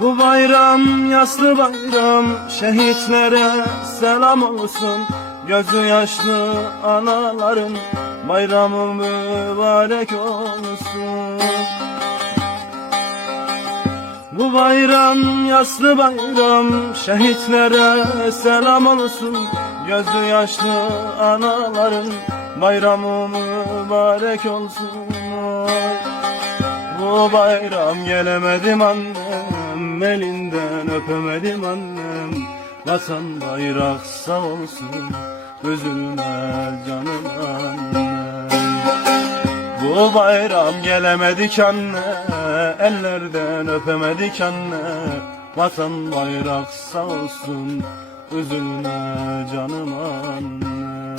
Bu bayram yaslı bayram, şehitlere selam olsun. Gözü yaşlı anaların bayramı mübarek olsun. Bu bayram yaslı bayram, şehitlere selam olsun. Gözü yaşlı anaların bayramı mübarek olsun. Bu bayram gelemedim annem, elinden öpemedim annem. Vatan bayrak sağ olsun, üzülme canım annem. Bu bayram gelemedik anne, ellerden öpemedik anne. Vatan bayrak sağ olsun, üzülme canım anne.